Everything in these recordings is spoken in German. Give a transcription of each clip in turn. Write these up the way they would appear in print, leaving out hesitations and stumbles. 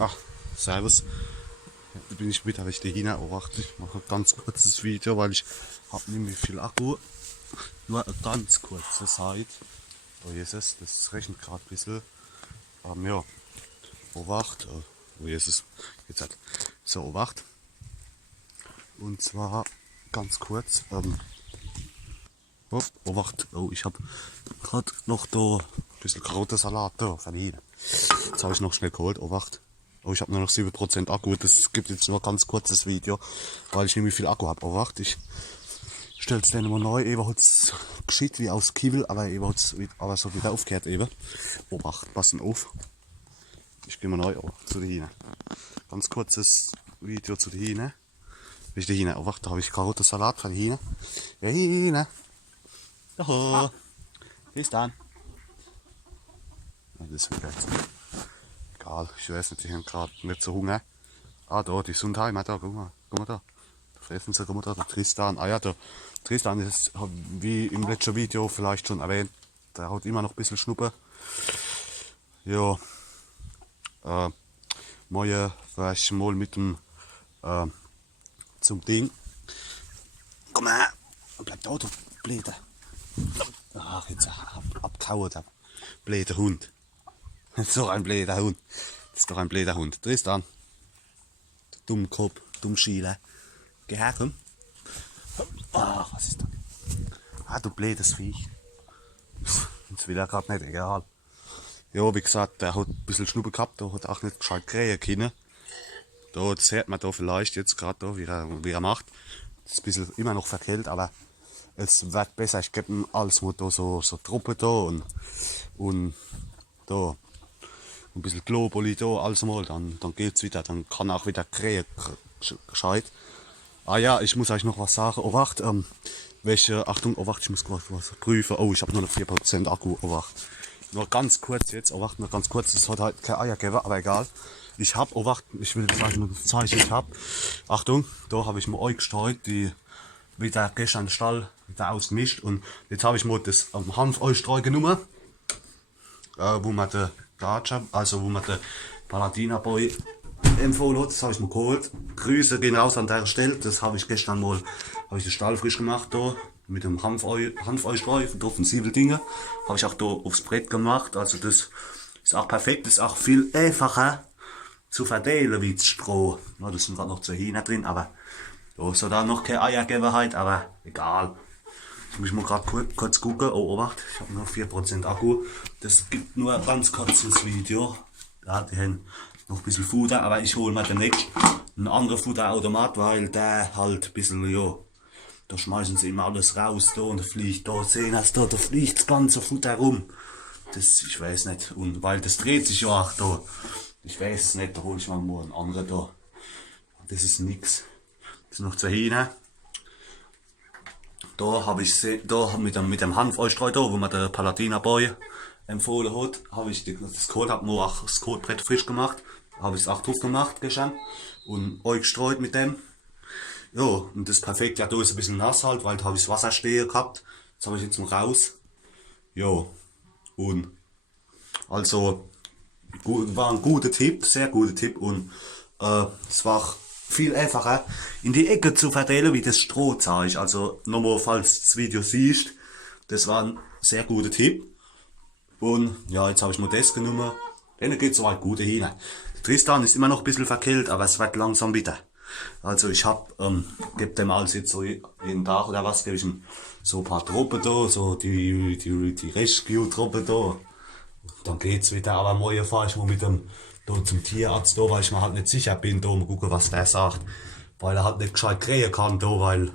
Ach, servus. Da bin ich wieder richtig hinein. Ich mache ein ganz kurzes Video, weil ich habe nicht mehr viel Akku. Nur eine ganz kurze Zeit. Oh Jesus, das rechnet gerade ein bisschen. Ja, Obacht. Oh Jesus, jetzt hat so Obacht. Und zwar ganz kurz. Obacht. Oh, ich habe gerade noch da ein bisschen Karottensalat da verdient. Jetzt habe ich noch schnell geholt. Obacht. Oh, ich habe nur noch 7% Akku. Das gibt jetzt nur ein ganz kurzes Video, weil ich nicht mehr viel Akku habe. Obacht. Ich stelle es dann immer neu. Eben hat es geschieht wie aus Kiebel, aber eben hat's aber so wieder aufgehört eben. Obacht, passen auf. Ich gehe mal neu zu der Hine. Ganz kurzes Video zu der Hine. Wie ist die Hine? Obacht, da habe ich Karottensalat für die Hine. Ja, Hine. Hallo. Bis dann. Ja, das wird jetzt. Egal, ich weiß nicht, ich habe gerade nicht so Hunger. Ah, da, die Sundheim, da, guck mal da. Da fressen sie, guck mal da, der Tristan. Ah ja, der Tristan ist, wie im letzten Video vielleicht schon erwähnt, der hat immer noch ein bisschen Schnuppe. Ja, morgen war ich mal mit dem, zum Ding. Komm her, bleib da, du blöder. Ach, jetzt abgehauen, der blöde Hund. So ein blöder Hund. Das ist doch ein blöder Hund. Tristan. Der Dummkopf, Dummschiele. Geh her, komm. Ach, was ist das? Ah, du blödes Viech. Das will er gerade nicht, egal. Ja, wie gesagt, der hat ein bisschen Schnuppe gehabt, der hat auch nicht gescheit krähen können. Da, das hört man da vielleicht jetzt gerade da, wie er macht. Das ist ein bisschen immer noch verkehlt, aber es wird besser. Ich gebe ihm alles mal da so Truppe da und da. Ein bisschen Globuli da, alles mal, dann geht's wieder, dann kann auch wieder krähen gescheit. Ah ja, ich muss euch noch was sagen. Oh, wacht, Achtung, oh, wacht, ich muss was prüfen. Oh, ich habe nur noch 4% Akku, oh, wacht. Nur ganz kurz jetzt, oh, wacht, nur ganz kurz, das hat halt keine Eier gegeben, aber egal. Ich habe, oh, wacht, ich will das mal zeigen, ich habe, Achtung, da habe ich mir euch gestreut, die wieder gestern den Stall wieder ausgemischt und jetzt habe ich mal das Hanf-Eustreu genommen, wo man der Gacha, also wo man der Paladina Boy empfohlen hat, das habe ich mir geholt. Grüße gehen raus an der Stelle, das habe ich gestern mal, habe ich den Stall frisch gemacht da, mit dem Hanfeustreu von offensive Dinge, habe ich auch da aufs Brett gemacht, also das ist auch perfekt, das ist auch viel einfacher zu verteilen wie das Stroh. Ja, das sind gerade noch 2 Hähner drin, aber da soll da noch keine Eier geben heute, aber egal. Jetzt muss ich mal gerade kurz gucken. Oh, Obacht, ich habe noch 4% Akku. Das gibt nur ein ganz kurzes Video. Da die haben noch ein bisschen Futter, aber ich hole mir demnächst einen anderen Futterautomat, weil der halt ein bisschen, ja, da schmeißen sie immer alles raus da und da fliegt da, sehen das da fliegt das ganze Futter rum. Das, ich weiß nicht. Und weil das dreht sich ja auch da. Ich weiß es nicht, da hole ich mir mal einen anderen da. Das ist nix. Das sind noch 2 Hähner. Da habe ich da mit dem Hanfeustreu da, wo mir der Paladina Boy empfohlen hat, habe ich das Code, habe nur auch das Codebrett frisch gemacht, habe ich es auch drauf gemacht gestern und euch gestreut mit dem. Ja, und das ist perfekt. Ja, da ist ein bisschen nass halt, weil da habe ich das Wasser stehen gehabt. Das habe ich jetzt noch raus. Ja, und also war ein guter Tipp, sehr guter Tipp und es war viel einfacher in die Ecke zu verteilen wie das Strohzeug. Also nochmal, falls du das Video siehst, das war ein sehr guter Tipp. Und ja, jetzt habe ich mir das genommen. Denen geht soweit gut hin. Tristan ist immer noch ein bisschen verkehlt, aber es wird langsam wieder. Also ich gebe dem alles jetzt so jeden Tag oder was, gebe ich ihm so ein paar Truppen da, so die Rescue-Truppe da. Dann geht's wieder, aber morgen fahre ich mal mit dem da zum Tierarzt da, weil ich mir halt nicht sicher bin, da mal gucken, was der sagt. Weil er halt nicht gescheit krähen kann da, weil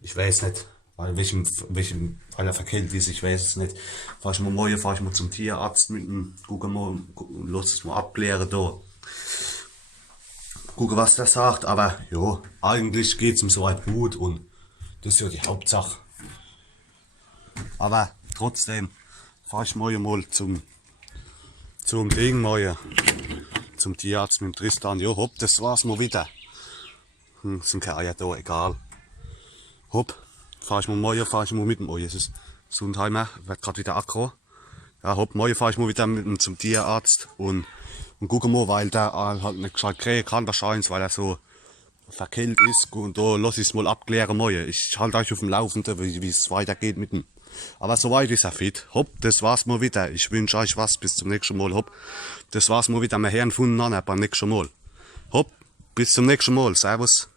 ich weiß nicht, weil weil er verkehlt ist, ich weiß es nicht. Morgen fahre ich mal zum Tierarzt mit dem, gucken mal, lass es mal abklären da. Gucken, was der sagt, aber ja, eigentlich geht's ihm soweit gut und das ist ja die Hauptsache. Aber trotzdem fahre ich morgen mal zum Ding morgen. Zum Tierarzt mit dem Tristan. Ja, hopp, das war's mal wieder. Sind keine Eier da, egal. Hopp, fahr ich mal mit dem, oh Jesus, Sundheimer, wird gerade wieder aggro. Ja, hopp, morgen fahre ich mal wieder mit dem zum Tierarzt und Und gucken mal, weil der halt nicht gescheit kriegen kann, wahrscheinlich, weil er so verkehlt ist. Und da lass ich es mal abklären morgen. Ich halte euch auf dem Laufenden, wie es weitergeht mit ihm. Aber soweit ist er fit. Hopp, das war's mal wieder. Ich wünsche euch was, bis zum nächsten Mal. Hopp, das war's mal wieder. Wir hören voneinander beim nächsten Mal. Hopp, bis zum nächsten Mal. Servus.